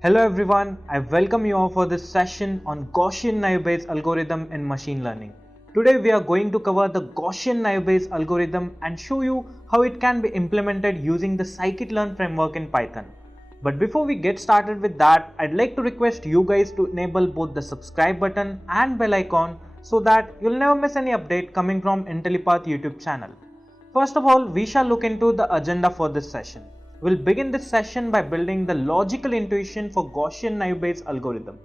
Hello everyone, I welcome you all for this session on Gaussian Naive Bayes algorithm in machine learning. Today we are going to cover the Gaussian Naive Bayes algorithm and show you how it can be implemented using the scikit-learn framework in Python. But before we get started with that, I'd like to request you guys to enable both the subscribe button and bell icon so that you'll never miss any update coming from Intellipaat YouTube channel. First of all, we shall look into the agenda for this session. We'll begin this session by building the logical intuition for Gaussian Naive Bayes algorithm.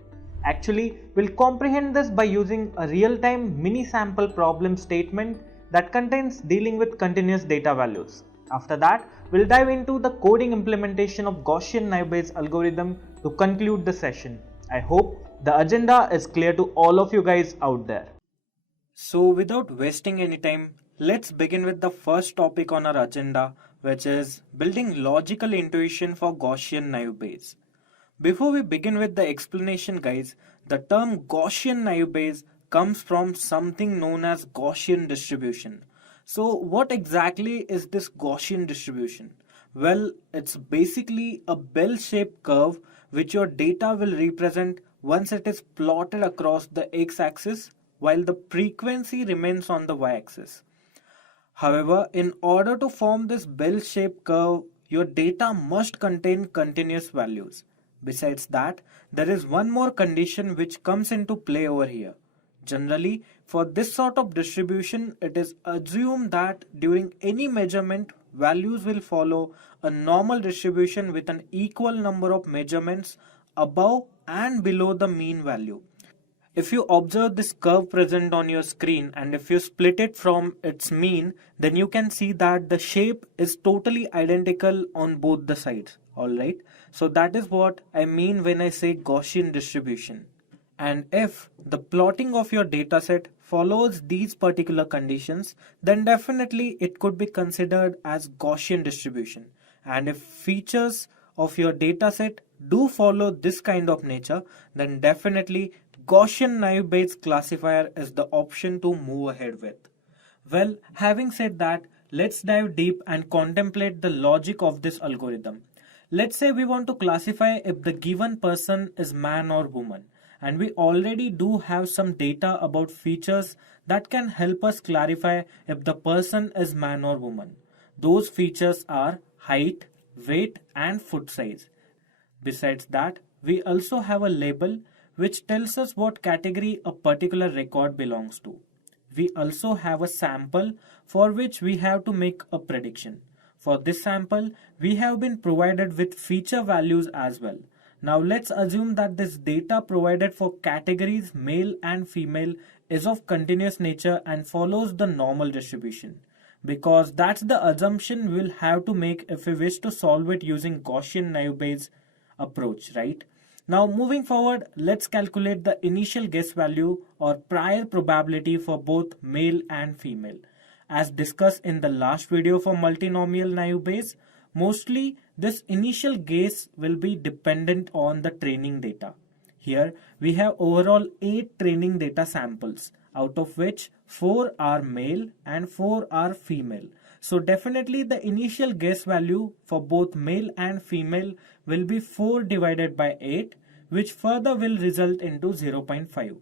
Actually, we'll comprehend this by using a real-time mini-sample problem statement that contains dealing with continuous data values. After that, we'll dive into the coding implementation of Gaussian Naive Bayes algorithm to conclude the session. I hope the agenda is clear to all of you guys out there. So without wasting any time, let's begin with the first topic on our agenda, which is building logical intuition for Gaussian Naive Bayes. Before we begin with the explanation guys, the term Gaussian Naive Bayes comes from something known as Gaussian distribution. So what exactly is this Gaussian distribution? Well, it's basically a bell-shaped curve which your data will represent once it is plotted across the x-axis while the frequency remains on the y-axis. However, in order to form this bell-shaped curve, your data must contain continuous values. Besides that, there is one more condition which comes into play over here. Generally, for this sort of distribution, it is assumed that during any measurement, values will follow a normal distribution with an equal number of measurements above and below the mean value. If you observe this curve present on your screen and if you split it from its mean, then you can see that the shape is totally identical on both the sides. Alright, so that is what I mean when I say Gaussian distribution. And if the plotting of your dataset follows these particular conditions, then definitely it could be considered as Gaussian distribution. And if features of your dataset do follow this kind of nature, then definitely Gaussian Naive Bayes classifier is the option to move ahead with. Well, having said that, let's dive deep and contemplate the logic of this algorithm. Let's say we want to classify if the given person is man or woman, and we already do have some data about features that can help us clarify if the person is man or woman. Those features are height, weight, and foot size. Besides that, we also have a label which tells us what category a particular record belongs to. We also have a sample for which we have to make a prediction. For this sample, we have been provided with feature values as well. Now let's assume that this data provided for categories male and female is of continuous nature and follows the normal distribution. Because that's the assumption we'll have to make if we wish to solve it using Gaussian Naive Bayes approach, right? Now moving forward, let's calculate the initial guess value or prior probability for both male and female. As discussed in the last video for multinomial naive Bayes, mostly this initial guess will be dependent on the training data. Here we have overall 8 training data samples, out of which 4 are male and 4 are female. So definitely the initial guess value for both male and female will be 4 divided by 8, which further will result into 0.5.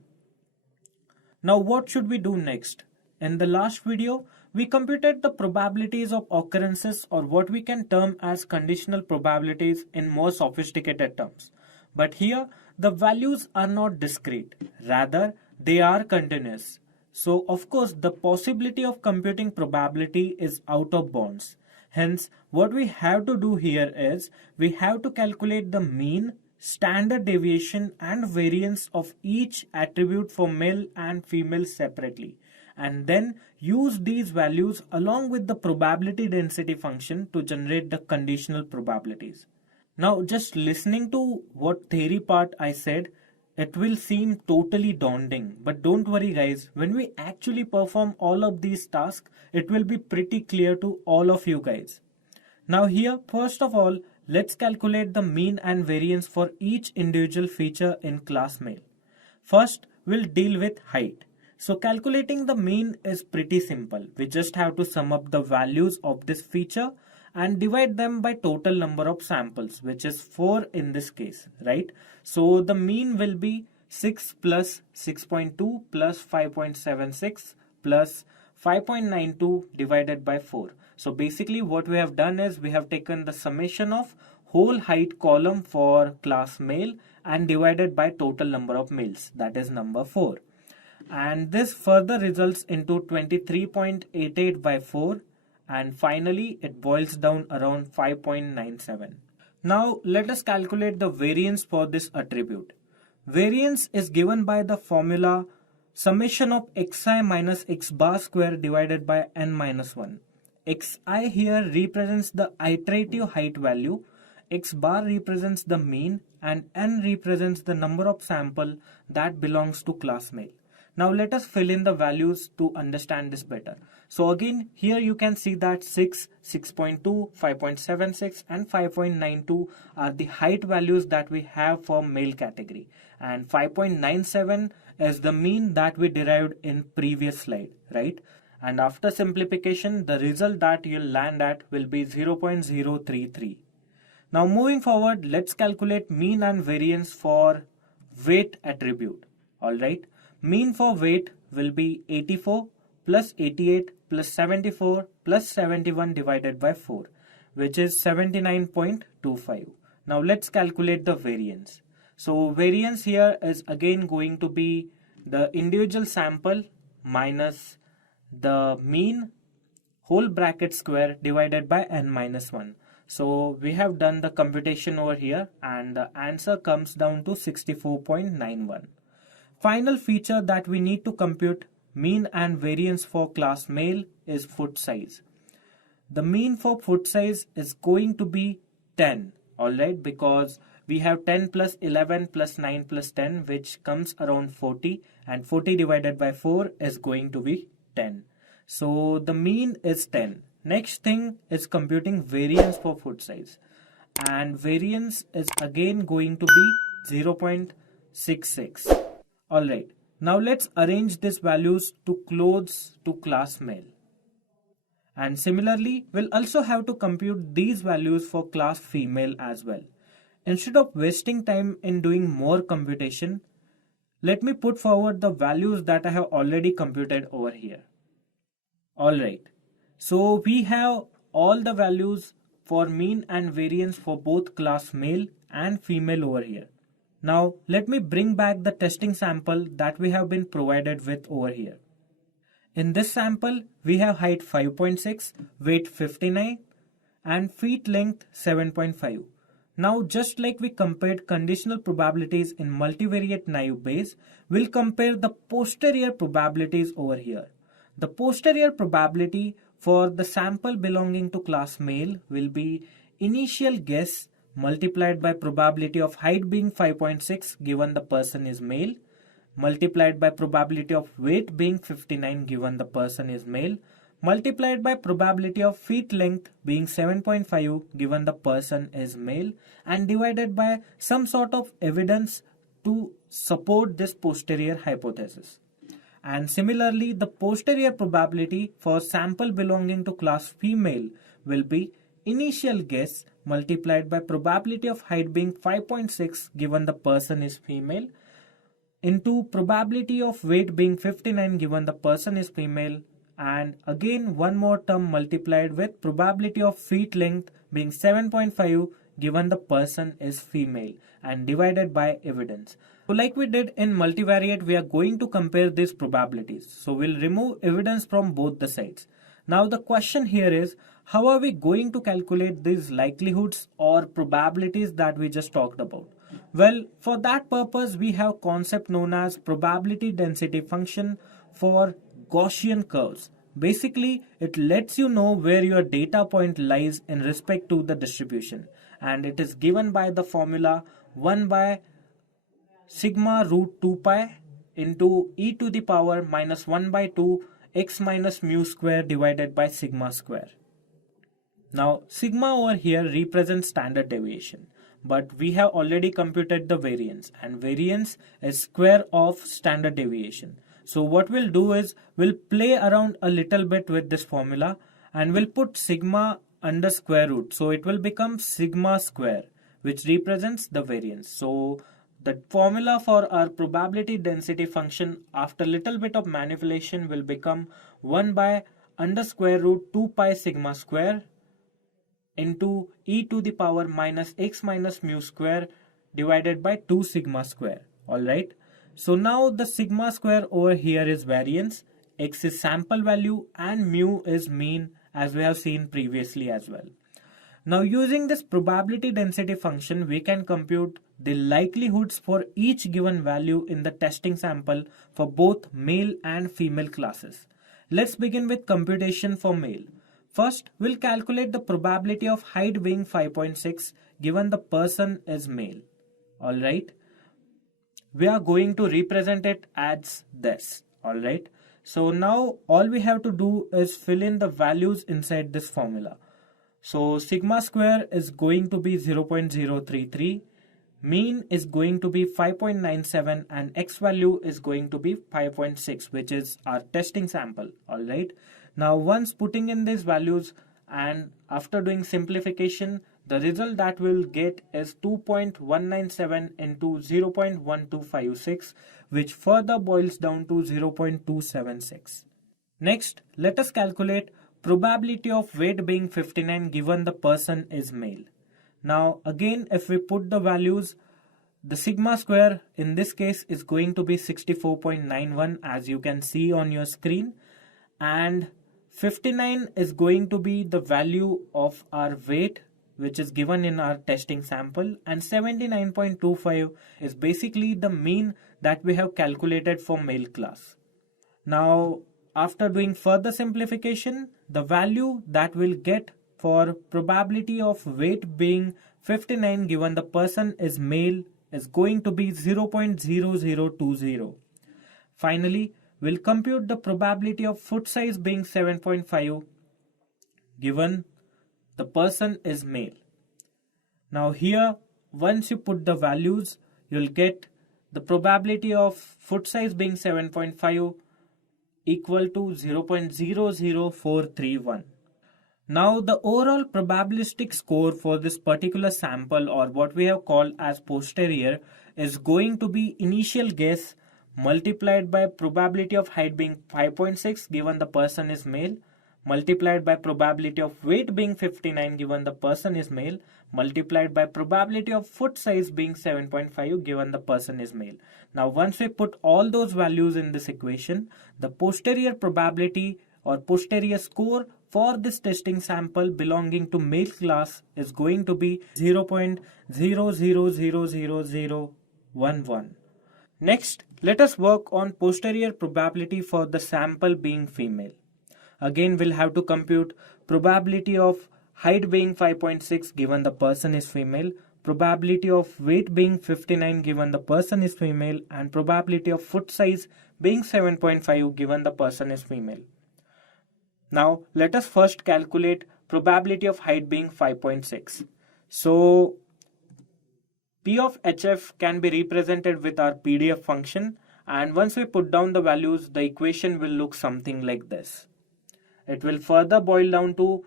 Now what should we do next? In the last video, we computed the probabilities of occurrences or what we can term as conditional probabilities in more sophisticated terms. But here, the values are not discrete, rather they are continuous. So of course the possibility of computing probability is out of bounds. Hence what we have to do here is we have to calculate the mean, standard deviation and variance of each attribute for male and female separately, and then use these values along with the probability density function to generate the conditional probabilities. Now just listening to what theory part I said, it will seem totally daunting, but don't worry guys, when we actually perform all of these tasks, it will be pretty clear to all of you guys. Now here, first of all, let's calculate the mean and variance for each individual feature in class male. First, we'll deal with height. So calculating the mean is pretty simple. We just have to sum up the values of this feature and divide them by total number of samples, which is 4 in this case, right? So the mean will be 6 plus 6.2 plus 5.76 plus 5.92 divided by 4. So basically what we have done is we have taken the summation of whole height column for class male and divided by total number of males, that is number 4. And this further results into 23.88 by 4, and finally it boils down around 5.97. Now let us calculate the variance for this attribute. Variance is given by the formula summation of xi minus x bar square divided by n minus 1. Xi here represents the iterative height value, x bar represents the mean, and n represents the number of sample that belongs to class male. Now let us fill in the values to understand this better. So again, here you can see that 6, 6.2, 5.76 and 5.92 are the height values that we have for male category, and 5.97 is the mean that we derived in previous slide, right? And after simplification, the result that you'll land at will be 0.033. Now moving forward, let's calculate mean and variance for weight attribute. Alright, mean for weight will be 84 plus 88 plus 74 plus 71 divided by 4, which is 79.25. Now let's calculate the variance. So variance here is again going to be the individual sample minus the mean whole bracket square divided by n minus 1. So we have done the computation over here and the answer comes down to 64.91. Final feature that we need to compute mean and variance for class male is foot size. The mean for foot size is going to be 10, alright, because we have 10 plus 11 plus 9 plus 10, which comes around 40, and 40 divided by 4 is going to be 10. So the mean is 10. Next thing is computing variance for foot size, and variance is again going to be 0.66. Alright, now let's arrange these values to clothes to class male. And similarly, we'll also have to compute these values for class female as well. Instead of wasting time in doing more computation, let me put forward the values that I have already computed over here. Alright, so we have all the values for mean and variance for both class male and female over here. Now let me bring back the testing sample that we have been provided with over here. In this sample, we have height 5.6, weight 59 and feet length 7.5. Now just like we compared conditional probabilities in multivariate naive Bayes, we'll compare the posterior probabilities over here. The posterior probability for the sample belonging to class male will be initial guess multiplied by probability of height being 5.6 given the person is male, multiplied by probability of weight being 59 given the person is male, multiplied by probability of feet length being 7.5 given the person is male, and divided by some sort of evidence to support this posterior hypothesis. And similarly, the posterior probability for sample belonging to class female will be initial guess multiplied by probability of height being 5.6 given the person is female into probability of weight being 59 given the person is female, and again one more term multiplied with probability of feet length being 7.5 given the person is female, and divided by evidence. So like we did in multivariate, we are going to compare these probabilities. So we'll remove evidence from both the sides. Now the question here is, how are we going to calculate these likelihoods or probabilities that we just talked about? Well, for that purpose, we have a concept known as probability density function for Gaussian curves. Basically, it lets you know where your data point lies in respect to the distribution, and it is given by the formula 1 by sigma root 2 pi into e to the power minus 1 by 2 x minus mu square divided by sigma square. Now sigma over here represents standard deviation, but we have already computed the variance, and variance is square of standard deviation. So what we'll do is we'll play around a little bit with this formula, and we'll put sigma under square root. So it will become sigma square, which represents the variance. So the formula for our probability density function after little bit of manipulation will become 1 by under square root 2 pi sigma square into e to the power minus x minus mu square divided by 2 sigma square. Alright. So now the sigma square over here is variance, x is sample value, and mu is mean, as we have seen previously as well. Now using this probability density function, we can compute the likelihoods for each given value in the testing sample for both male and female classes. Let's begin with computation for male. First, we'll calculate the probability of height being 5.6 given the person is male. Alright. We are going to represent it as this. Alright. So now all we have to do is fill in the values inside this formula. So sigma square is going to be 0.033, mean is going to be 5.97, and x value is going to be 5.6, which is our testing sample. Alright. Now once putting in these values and after doing simplification, the result that we'll get is 2.197 into 0.1256, which further boils down to 0.276. Next, let us calculate probability of weight being 59 given the person is male. Now again, if we put the values, the sigma square in this case is going to be 64.91, as you can see on your screen, and 59 is going to be the value of our weight which is given in our testing sample, and 79.25 is basically the mean that we have calculated for male class. Now after doing further simplification, the value that we'll get for probability of weight being 59 given the person is male is going to be 0.0020. Finally, we'll compute the probability of foot size being 7.5 given the person is male. Now here, once you put the values, you'll get the probability of foot size being 7.5 equal to 0.00431. Now the overall probabilistic score for this particular sample, or what we have called as posterior, is going to be initial guess multiplied by probability of height being 5.6 given the person is male, multiplied by probability of weight being 59 given the person is male, multiplied by probability of foot size being 7.5 given the person is male. Now once we put all those values in this equation, the posterior probability or posterior score for this testing sample belonging to male class is going to be 0.000011. Next, let us work on posterior probability for the sample being female. Again, we'll have to compute probability of height being 5.6 given the person is female, probability of weight being 59 given the person is female, and probability of foot size being 7.5 given the person is female. Now, let us first calculate probability of height being 5.6. So, P of HF can be represented with our PDF function, and once we put down the values, the equation will look something like this. It will further boil down to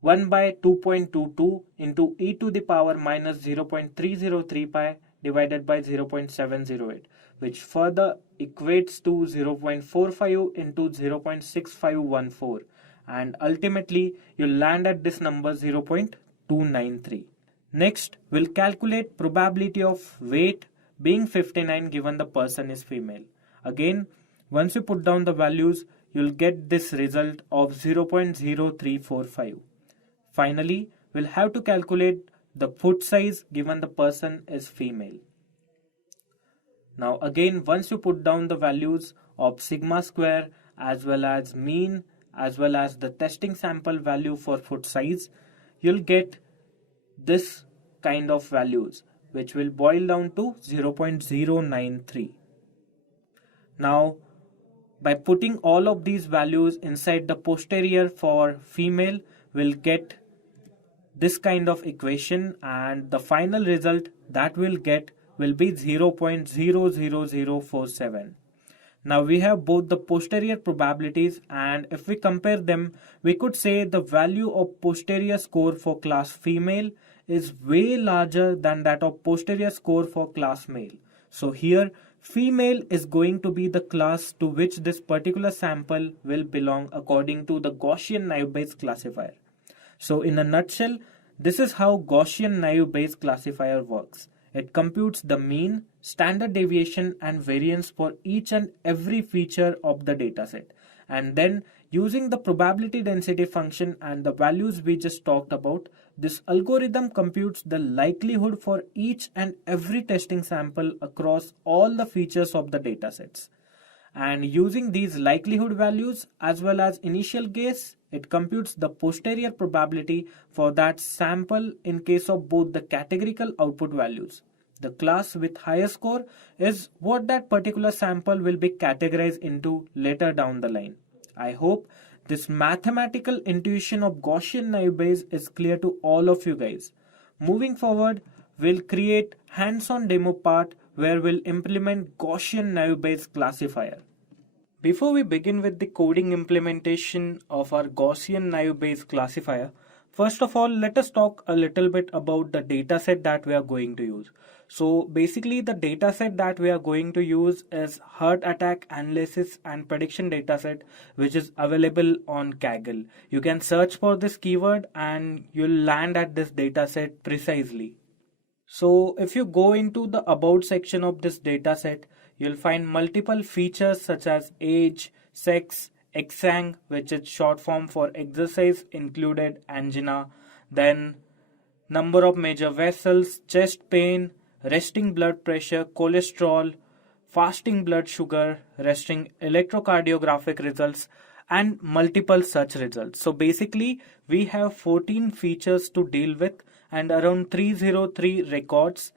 1 by 2.22 into e to the power minus 0.303 pi divided by 0.708, which further equates to 0.45 into 0.6514, and ultimately you'll land at this number 0.293. Next, we'll calculate probability of weight being 59 given the person is female. Again, once you put down the values, you'll get this result of 0.0345. Finally, we'll have to calculate the foot size given the person is female. Now again, once you put down the values of sigma square as well as mean as well as the testing sample value for foot size, you'll get this kind of values, which will boil down to 0.093. Now, by putting all of these values inside the posterior for female, we'll get this kind of equation, and the final result that we'll get will be 0.00047. Now we have both the posterior probabilities, and if we compare them, we could say the value of posterior score for class female is way larger than that of posterior score for class male. So here female is going to be the class to which this particular sample will belong according to the Gaussian Naive Bayes classifier. So in a nutshell, this is how Gaussian Naive Bayes classifier works. It computes the mean, standard deviation and variance for each and every feature of the dataset. And then using the probability density function and the values we just talked about, this algorithm computes the likelihood for each and every testing sample across all the features of the datasets. And using these likelihood values as well as initial guess, it computes the posterior probability for that sample in case of both the categorical output values. The class with higher score is what that particular sample will be categorized into later down the line. I hope this mathematical intuition of Gaussian Naive Bayes is clear to all of you guys. Moving forward, we'll create hands-on demo part where we'll implement Gaussian Naive Bayes classifier. Before we begin with the coding implementation of our Gaussian Naive Bayes classifier, first of all, let us talk a little bit about the dataset that we are going to use. So basically the dataset that we are going to use is heart attack analysis and prediction dataset, which is available on Kaggle. You can search for this keyword and you'll land at this dataset precisely. So if you go into the about section of this dataset, you'll find multiple features such as age, sex, exang, which is short form for exercise included angina, then number of major vessels, chest pain, resting blood pressure, cholesterol, fasting blood sugar, resting electrocardiographic results, and multiple such results. So basically we have 14 features to deal with and around 303 records,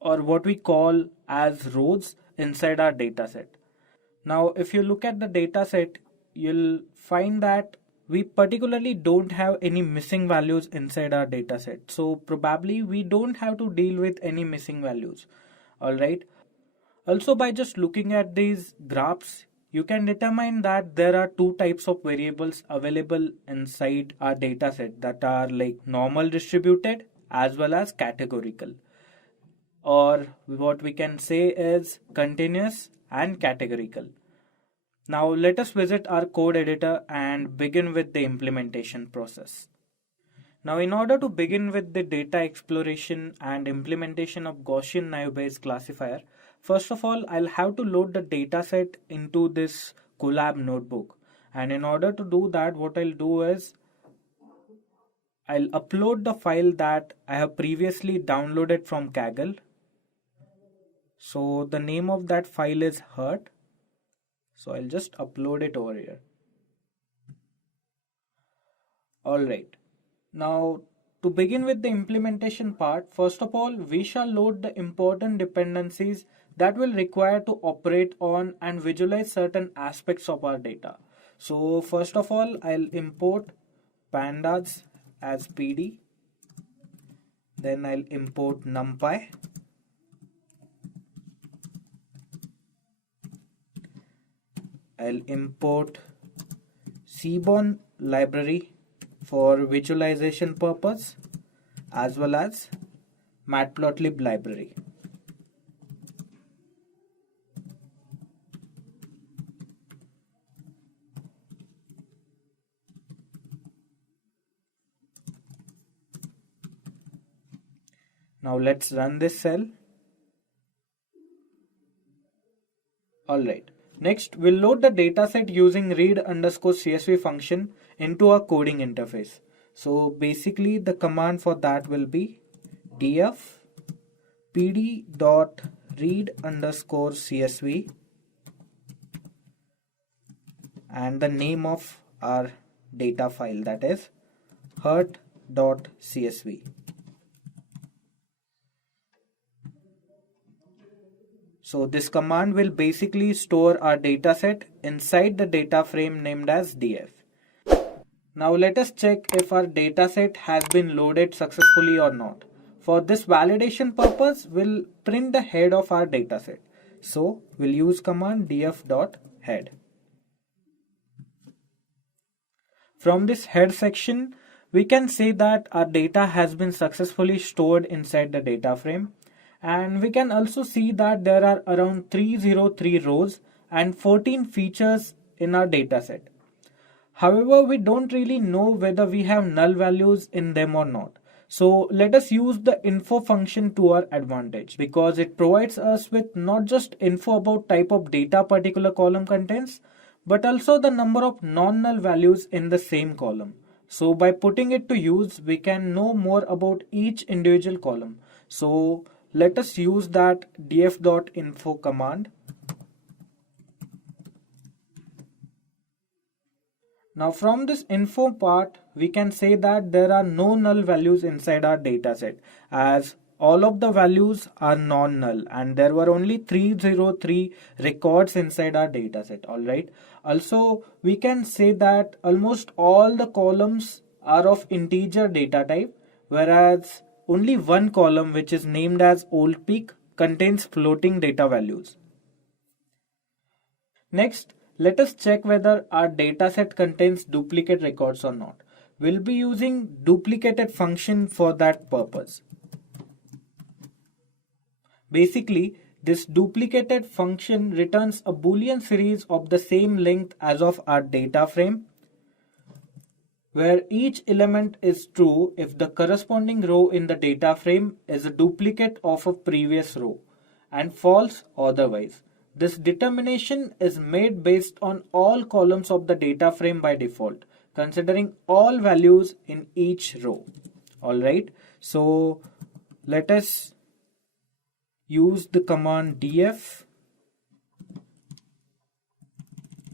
or what we call as rows, inside our dataset. Now if you look at the dataset, you'll find that we particularly don't have any missing values inside our dataset. So probably we don't have to deal with any missing values. Alright. Also, by just looking at these graphs, you can determine that there are two types of variables available inside our dataset, that are like normal distributed as well as categorical, or what we can say is continuous and categorical. Now let us visit our code editor and begin with the implementation process. Now in order to begin with the data exploration and implementation of Gaussian Naive Bayes classifier, first of all I'll have to load the dataset into this Colab notebook. And in order to do that, what I'll do is I'll upload the file that I have previously downloaded from Kaggle. So the name of that file is hurt. So I'll just upload it over here. Alright. Now to begin with the implementation part, first of all, we shall load the important dependencies that will require to operate on and visualize certain aspects of our data. So first of all, I'll import pandas as PD. Then I'll import numpy. I'll import Seaborn library for visualization purpose, as well as matplotlib library. Now let's run this cell. Alright. Next, we'll load the dataset using read_csv function into our coding interface. So basically the command for that will be df pd.read_csv and the name of our data file, that is hurt.csv. So this command will basically store our dataset inside the data frame named as df. Now let us check if our dataset has been loaded successfully or not. For this validation purpose, we'll print the head of our dataset. So we'll use command df.head. From this head section, we can say that our data has been successfully stored inside the data frame. And we can also see that there are around 303 rows and 14 features in our dataset. However, we don't really know whether we have null values in them or not. So let us use the info function to our advantage, because it provides us with not just info about type of data a particular column contains, but also the number of non-null values in the same column. So by putting it to use, we can know more about each individual column. So let us use that df.info command. Now from this info part, we can say that there are no null values inside our dataset, as all of the values are non-null and there were only 303 records inside our dataset. Alright. Also, we can say that almost all the columns are of integer data type, whereas only one column, which is named as old peak, contains floating data values. Next, let us check whether our dataset contains duplicate records or not. We'll be using duplicated function for that purpose. Basically, this duplicated function returns a Boolean series of the same length as of our data frame, where each element is true if the corresponding row in the data frame is a duplicate of a previous row, and false otherwise. This determination is made based on all columns of the data frame by default, considering all values in each row. Alright, so let us use the command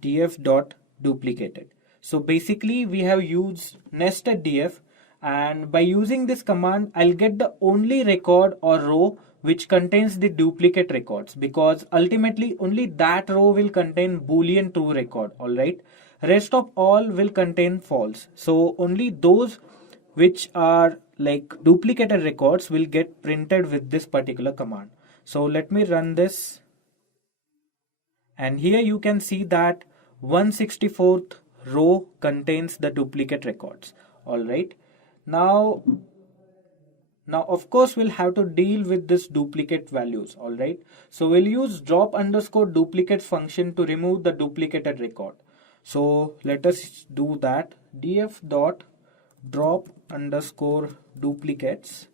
df.duplicated. So basically we have used nested df, and by using this command I'll get the only record or row which contains the duplicate records, because ultimately only that row will contain boolean true record. Alright, rest of all will contain false. So only those which are like duplicated records will get printed with this particular command. So let me run this, and here you can see that 164th row contains the duplicate records. Alright, now of course we'll have to deal with this duplicate values. Alright, so we'll use drop underscore duplicate function to remove the duplicated record. So let us do that. Df dot drop underscore duplicates,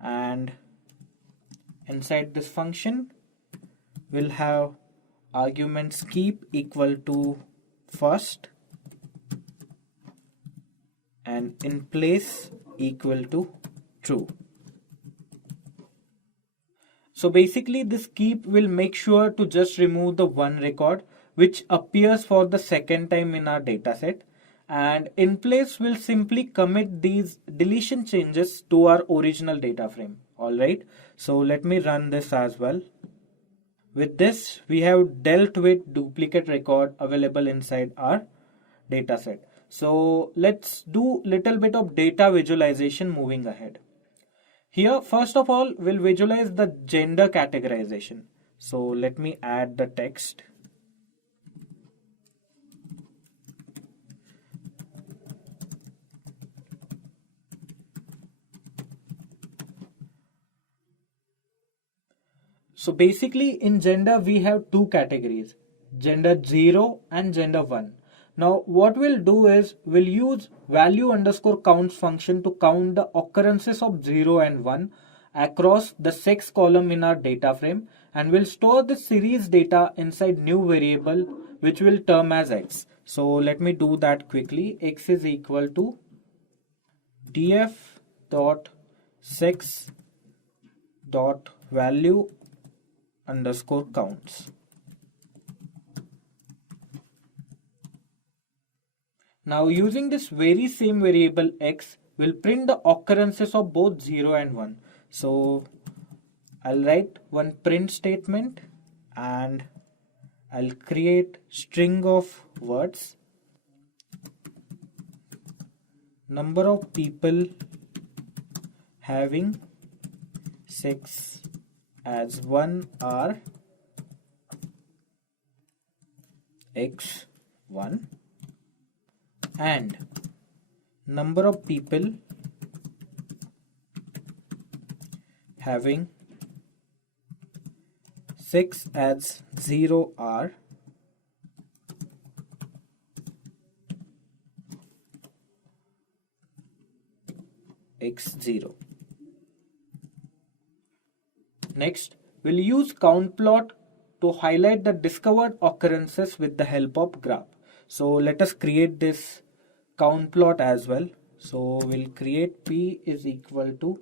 and inside this function we'll have arguments keep equal to first and in place equal to true. So basically this keep will make sure to just remove the one record which appears for the second time in our dataset, and in place will simply commit these deletion changes to our original data frame. Alright, so let me run this as well. With this, we have dealt with duplicate record available inside our dataset. So let's do little bit of data visualization moving ahead. Here, first of all, we'll visualize the gender categorization. So let me add the text. So basically in gender we have two categories, gender 0 and gender 1. Now what we'll do is we'll use value underscore counts function to count the occurrences of 0 and 1 across the sex column in our data frame, and we'll store the series data inside new variable which will term as x. So let me do that quickly. X is equal to df dot sex dot value underscore counts. Now using this very same variable x, we'll print the occurrences of both 0 and 1. So I'll write one print statement and I'll create string of words. Number of people having sex as 1R x1 and number of people having 6 as 0R x0. Next, we'll use count plot to highlight the discovered occurrences with the help of graph. So let us create this count plot as well. So we'll create P is equal to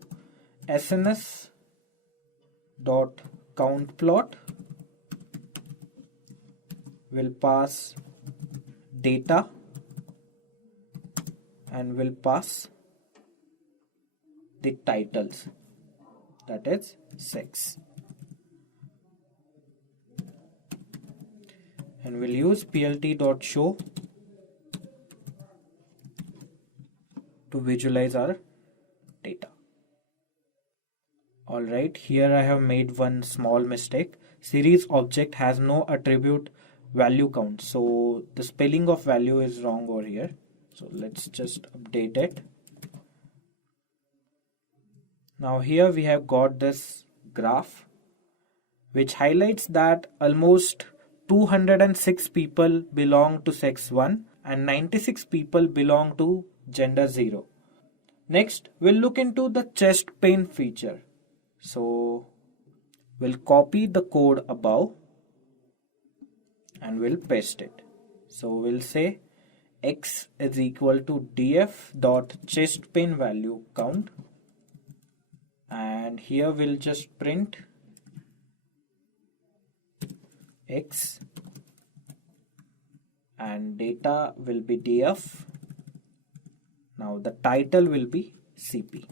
SNS dot count plot. We'll pass data and we'll pass the titles, that is 6, and we'll use plt.show to visualize our data. Alright, here I have made one small mistake. Series object has no attribute value count, so the spelling of value is wrong over here. So let's just update it. Now here we have got this graph which highlights that almost 206 people belong to sex 1 and 96 people belong to gender 0. Next, we'll look into the chest pain feature. So we'll copy the code above and we'll paste it. So we'll say x is equal to df dot chest pain value count, and here we'll just print x and data will be df. Now the title will be CP.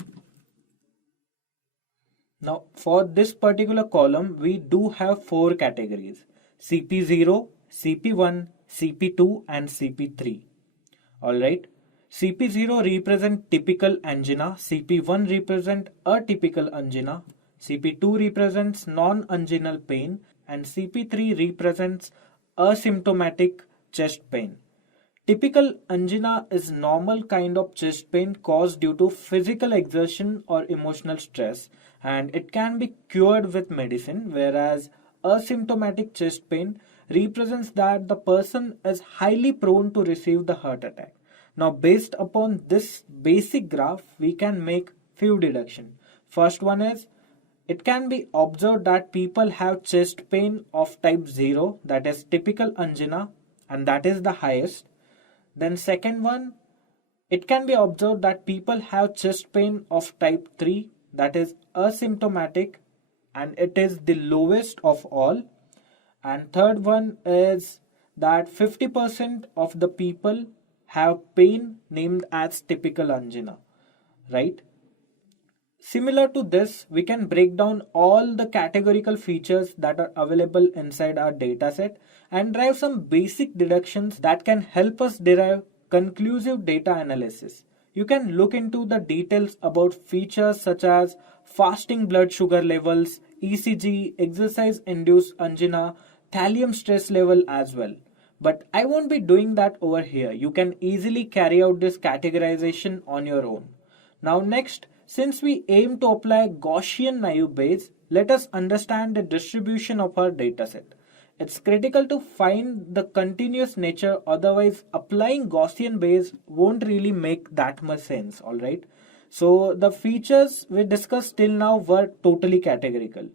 Now for this particular column we do have 4 categories: CP0, CP1, CP2 and CP3. Alright, CP0 represent typical angina, CP1 represent atypical angina, CP2 represents non-anginal pain and CP3 represents asymptomatic chest pain. Typical angina is normal kind of chest pain caused due to physical exertion or emotional stress, and it can be cured with medicine, whereas asymptomatic chest pain represents that the person is highly prone to receive the heart attack. Now based upon this basic graph we can make few deductions. First one is, it can be observed that people have chest pain of type 0, that is typical angina, and that is the highest. Then second one, it can be observed that people have chest pain of type 3, that is asymptomatic, and it is the lowest of all. And third one is that 50% of the people have pain named as typical angina, right? Similar to this, we can break down all the categorical features that are available inside our dataset and derive some basic deductions that can help us derive conclusive data analysis. You can look into the details about features such as fasting blood sugar levels, ECG, exercise-induced angina, thallium stress level as well. But I won't be doing that over here. You can easily carry out this categorization on your own. Now next, since we aim to apply Gaussian Naive Bayes, let us understand the distribution of our dataset. It's critical to find the continuous nature, otherwise applying Gaussian Bayes won't really make that much sense, alright? So the features we discussed till now were totally categorical.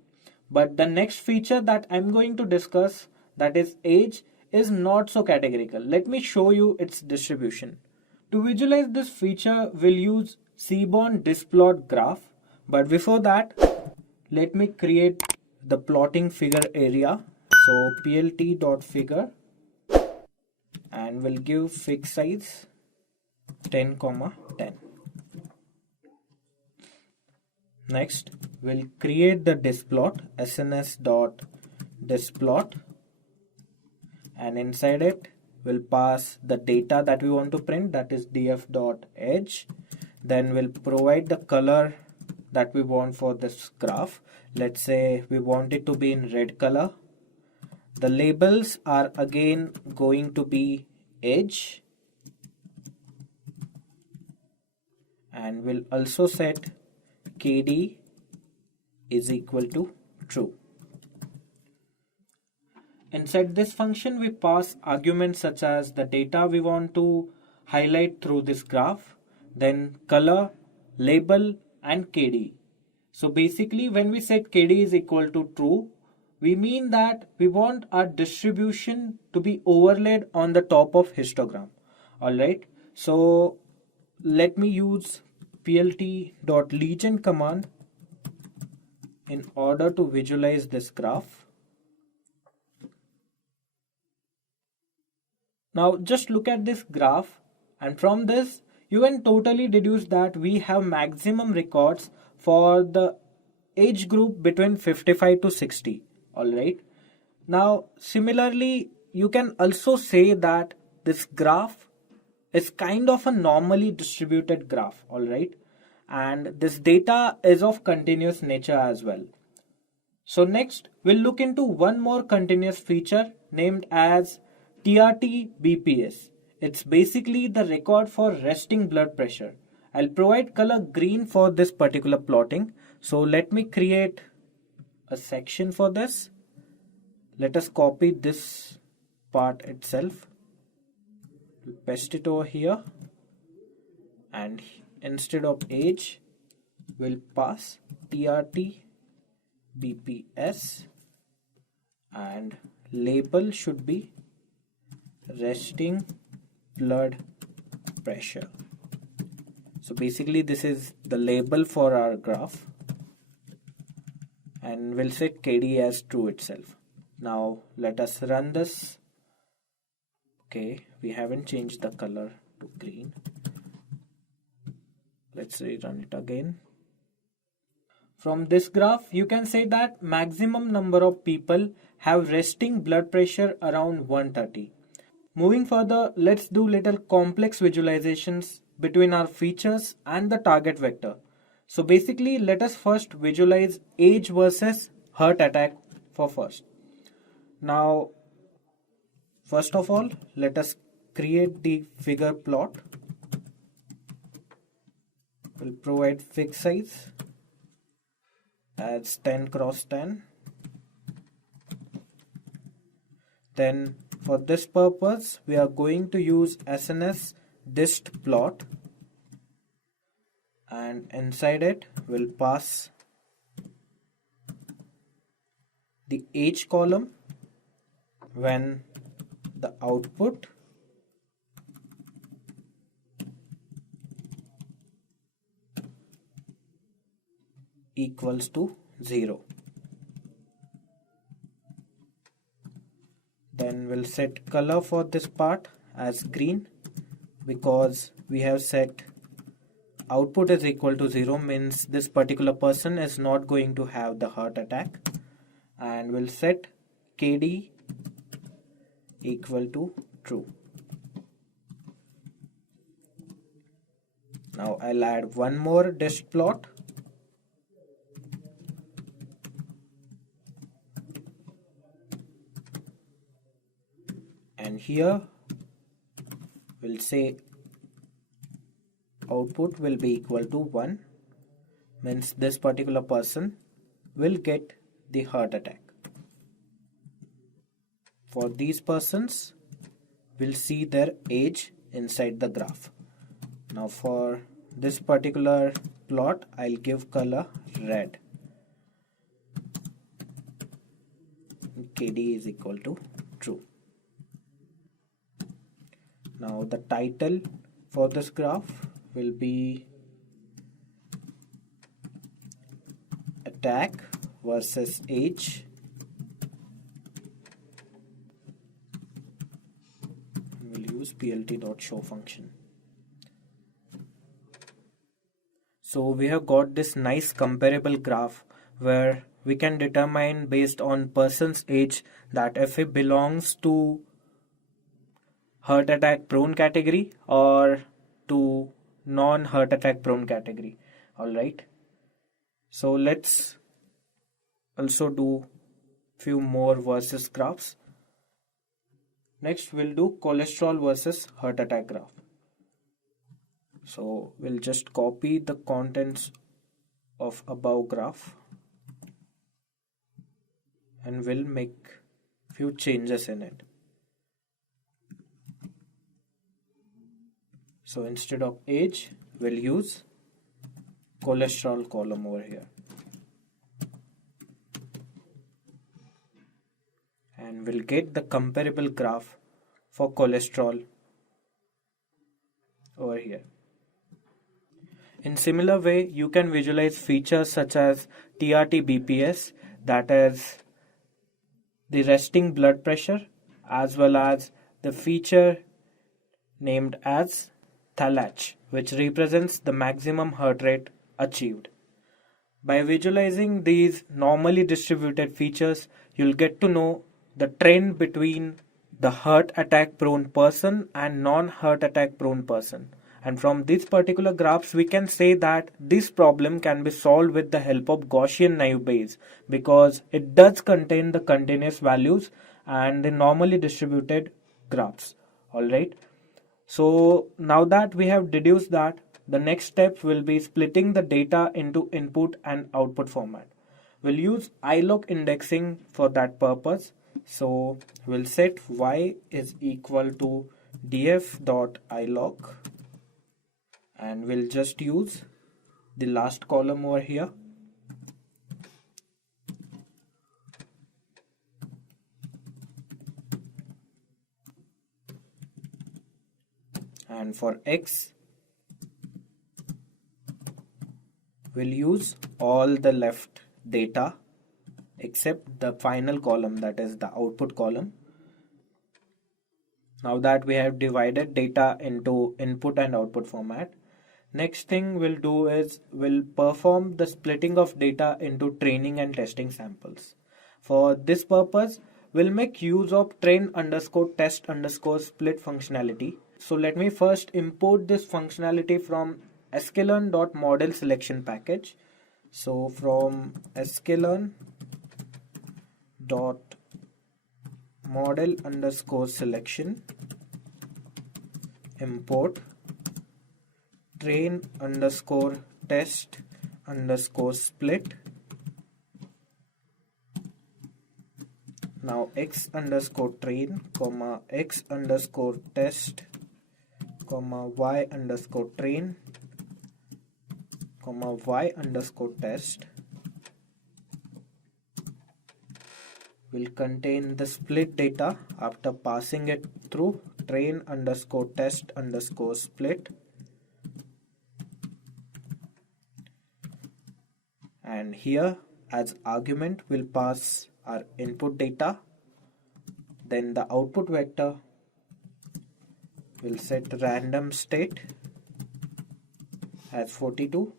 But the next feature that I'm going to discuss, that is age, is not so categorical. Let me show you its distribution. To visualize this feature, we'll use Seaborn displot graph. But before that, let me create the plotting figure area. So plt.figure, and we'll give fig size 10, 10. Next, we'll create the displot, sns.displot, and inside it we'll pass the data that we want to print, that is df.edge. Then we'll provide the color, that we want for this graph. Let's say we want it to be in red color. The labels are again going to be age, and we'll also set KD is equal to true. Inside this function, we pass arguments such as the data we want to highlight through this graph, then color, label, and KD. So basically, when we set KD is equal to true, we mean that we want our distribution to be overlaid on the top of histogram. Alright, so let me use plt.legend command in order to visualize this graph. Now just look at this graph, and from this you can totally deduce that we have maximum records for the age group between 55 to 60. Alright. Now similarly, you can also say that this graph is kind of a normally distributed graph. Alright. And this data is of continuous nature as well. So next we'll look into one more continuous feature named as TRT BPS. It's basically the record for resting blood pressure. I'll provide color green for this particular plotting. So let me create a section for this. Let us copy this part itself. Paste it over here. And instead of age, we'll pass TRT BPS. And label should be resting blood pressure. So basically this is the label for our graph, and we'll set KD as true itself. Now let us run this. Okay, we haven't changed the color to green. Let's rerun it again. From this graph you can say that maximum number of people have resting blood pressure around 130. Moving further, let's do little complex visualizations between our features and the target vector. So basically, let us first visualize age versus heart attack for first. Now, first of all, let us create the figure plot. We'll provide fixed size as 10 cross 10. Then for this purpose, we are going to use SNS dist plot, and inside it we'll pass the age column when the output equals to 0. Then we'll set color for this part as green, because we have set output is equal to 0, means this particular person is not going to have the heart attack. And we'll set KD equal to true. Now I'll add one more dist plot. And here we'll say output will be equal to 1, means this particular person will get the heart attack. For these persons, we'll see their age inside the graph. Now for this particular plot, I'll give color red. KD is equal to true. Now the title for this graph will be attack versus age. We'll use plt.show function. So we have got this nice comparable graph where we can determine based on person's age that if he belongs to heart attack prone category or to non heart attack prone category. All right. So let's also do few more versus graphs. Next we'll do cholesterol versus heart attack graph. So we'll just copy the contents of above graph and we'll make few changes in it. So instead of age, we'll use cholesterol column over here. And we'll get the comparable graph for cholesterol over here. In similar way, you can visualize features such as TRT BPS, that is the resting blood pressure, as well as the feature named as thalach, which represents the maximum heart rate achieved. By visualizing these normally distributed features, you'll get to know the trend between the heart attack prone person and non-heart attack prone person. And from these particular graphs, we can say that this problem can be solved with the help of Gaussian Naive Bayes, because it does contain the continuous values and the normally distributed graphs. Alright. So now that we have deduced that, the next step will be splitting the data into input and output format. We'll use iLog indexing for that purpose. So we'll set y is equal to df.ilog and we'll just use the last column over here. And for x, we'll use all the left data except the final column, that is the output column. Now that we have divided data into input and output format, next thing we'll do is we'll perform the splitting of data into training and testing samples. For this purpose, we'll make use of train_test_split functionality. So let me first import this functionality from sklearn.model selection package. So from sklearn.model_selection import train_test_split. Now x_train, x_test, y_train, y_test will contain the split data after passing it through train_test_split, and here as argument we'll pass our input data, then the output vector will set random state as 42,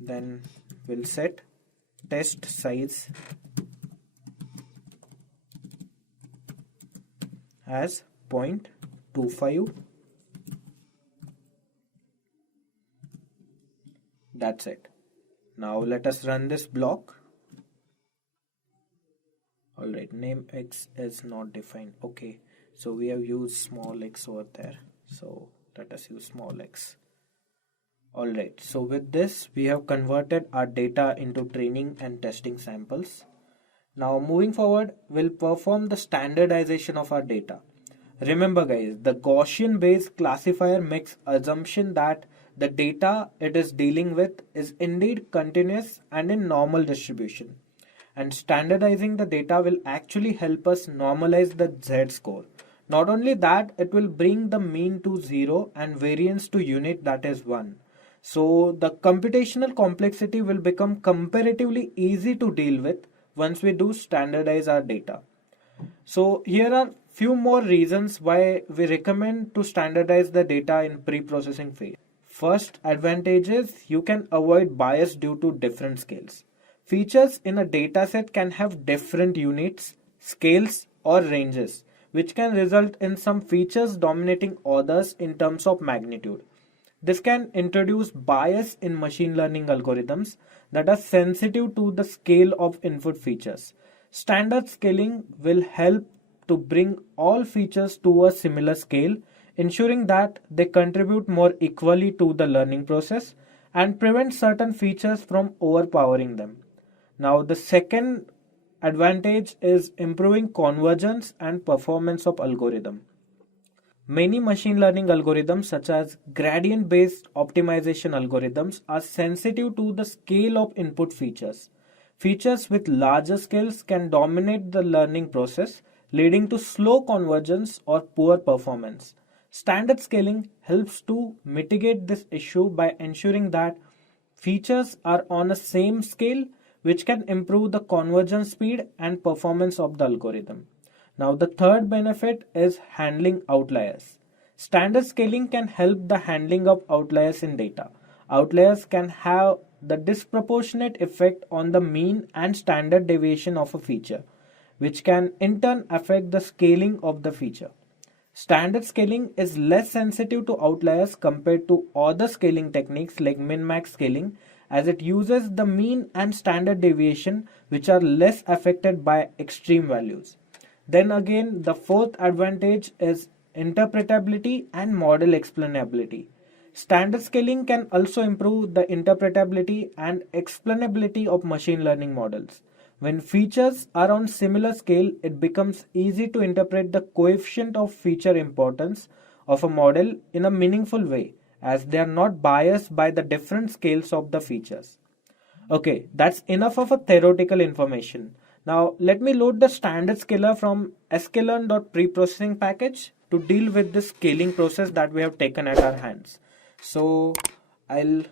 then we'll set test size as 0.25. That's it. Now let us run this block. Alright, name x is not defined. Okay, so we have used small x over there. So let us use small x. Alright, so with this we have converted our data into training and testing samples. Now moving forward, we'll perform the standardization of our data. Remember guys, the Gaussian Bayes classifier makes assumption that the data it is dealing with is indeed continuous and in normal distribution. And standardizing the data will actually help us normalize the z-score. Not only that, it will bring the mean to 0 and variance to unit, that is 1. So the computational complexity will become comparatively easy to deal with once we do standardize our data. So here are few more reasons why we recommend to standardize the data in pre-processing phase. First advantage is you can avoid bias due to different scales. Features in a dataset can have different units, scales or ranges, which can result in some features dominating others in terms of magnitude. This can introduce bias in machine learning algorithms that are sensitive to the scale of input features. Standard scaling will help to bring all features to a similar scale, ensuring that they contribute more equally to the learning process and prevent certain features from overpowering them. Now, the second advantage is improving convergence and performance of algorithm. Many machine learning algorithms, such as gradient based optimization algorithms, are sensitive to the scale of input features. Features with larger scales can dominate the learning process, leading to slow convergence or poor performance. Standard scaling helps to mitigate this issue by ensuring that features are on a same scale, which can improve the convergence speed and performance of the algorithm. Now, the third benefit is handling outliers. Standard scaling can help the handling of outliers in data. Outliers can have the disproportionate effect on the mean and standard deviation of a feature, which can in turn affect the scaling of the feature. Standard scaling is less sensitive to outliers compared to other scaling techniques like min-max scaling, as it uses the mean and standard deviation, which are less affected by extreme values. Then again, the fourth advantage is interpretability and model explainability. Standard scaling can also improve the interpretability and explainability of machine learning models. When features are on similar scale, it becomes easy to interpret the coefficient of feature importance of a model in a meaningful way, as they are not biased by the different scales of the features. Okay, that's enough of a theoretical information. Now let me load the standard scaler from sklearn.preprocessing package to deal with the scaling process that we have taken at our hands. So I'll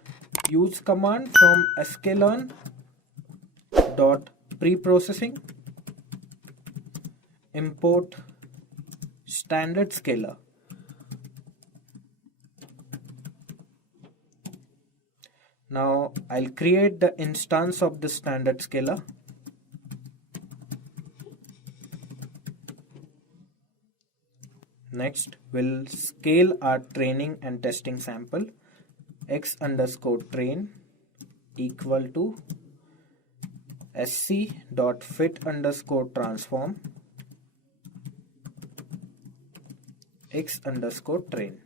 use command from sklearn.preprocessing import standard scaler. Now I'll create the instance of the standard scaler. Next, we'll scale our training and testing sample x underscore train equal to sc dot fit underscore transform x underscore train,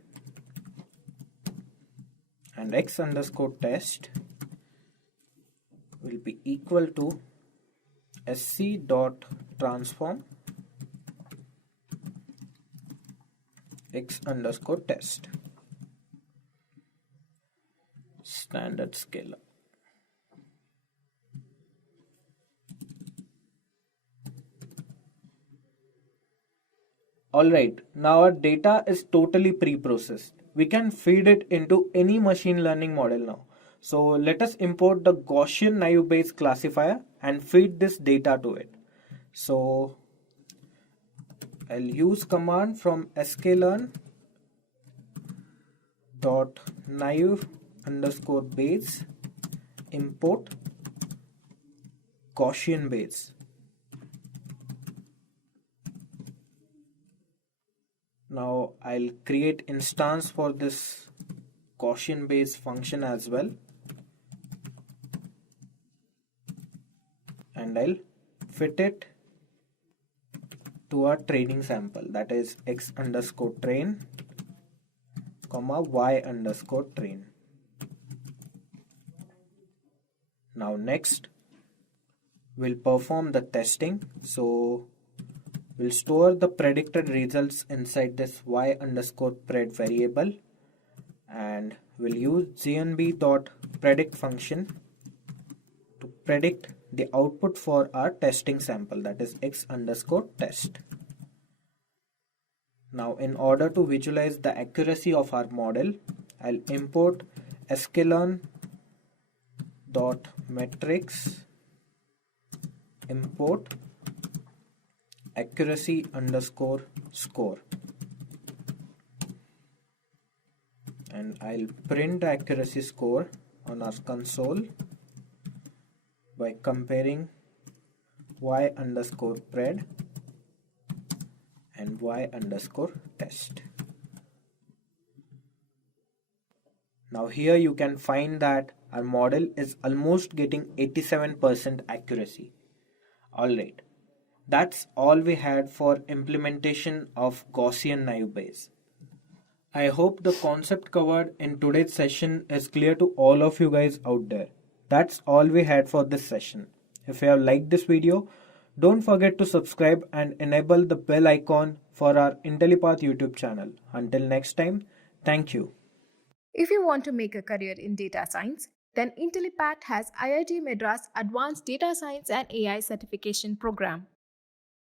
and x underscore test will be equal to sc dot transform x underscore test. Standard scaler. Alright, now our data is totally pre-processed. We can feed it into any machine learning model now. So let us import the Gaussian Naive Bayes classifier and feed this data to it. So I'll use command from sklearn dot naive underscore Bayes import Gaussian Bayes. Now I'll create instance for this Gaussian Bayes function as well, and I'll fit it to our training sample, that is x underscore train comma y underscore train. Now next we'll perform the testing. So we'll store the predicted results inside this y underscore pred variable, and we'll use gnb.predict function to predict the output for our testing sample, that is x underscore test. Now in order to visualize the accuracy of our model, I'll import sklearn.metrics import accuracy underscore score, and I'll print the accuracy score on our console by comparing y underscore pred and y underscore test. Now here you can find that our model is almost getting 87% accuracy. Alright, that's all we had for implementation of Gaussian Naive Bayes. I hope the concept covered in today's session is clear to all of you guys out there. That's all we had for this session. If you have liked this video, don't forget to subscribe and enable the bell icon for our Intellipaat YouTube channel. Until next time, thank you. If you want to make a career in data science, then Intellipaat has IIT Madras Advanced Data Science and AI Certification Program.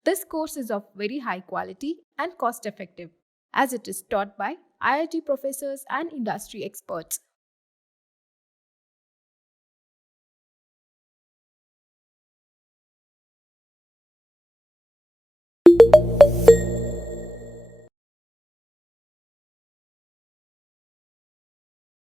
This course is of very high quality and cost effective, as it is taught by IIT professors and industry experts.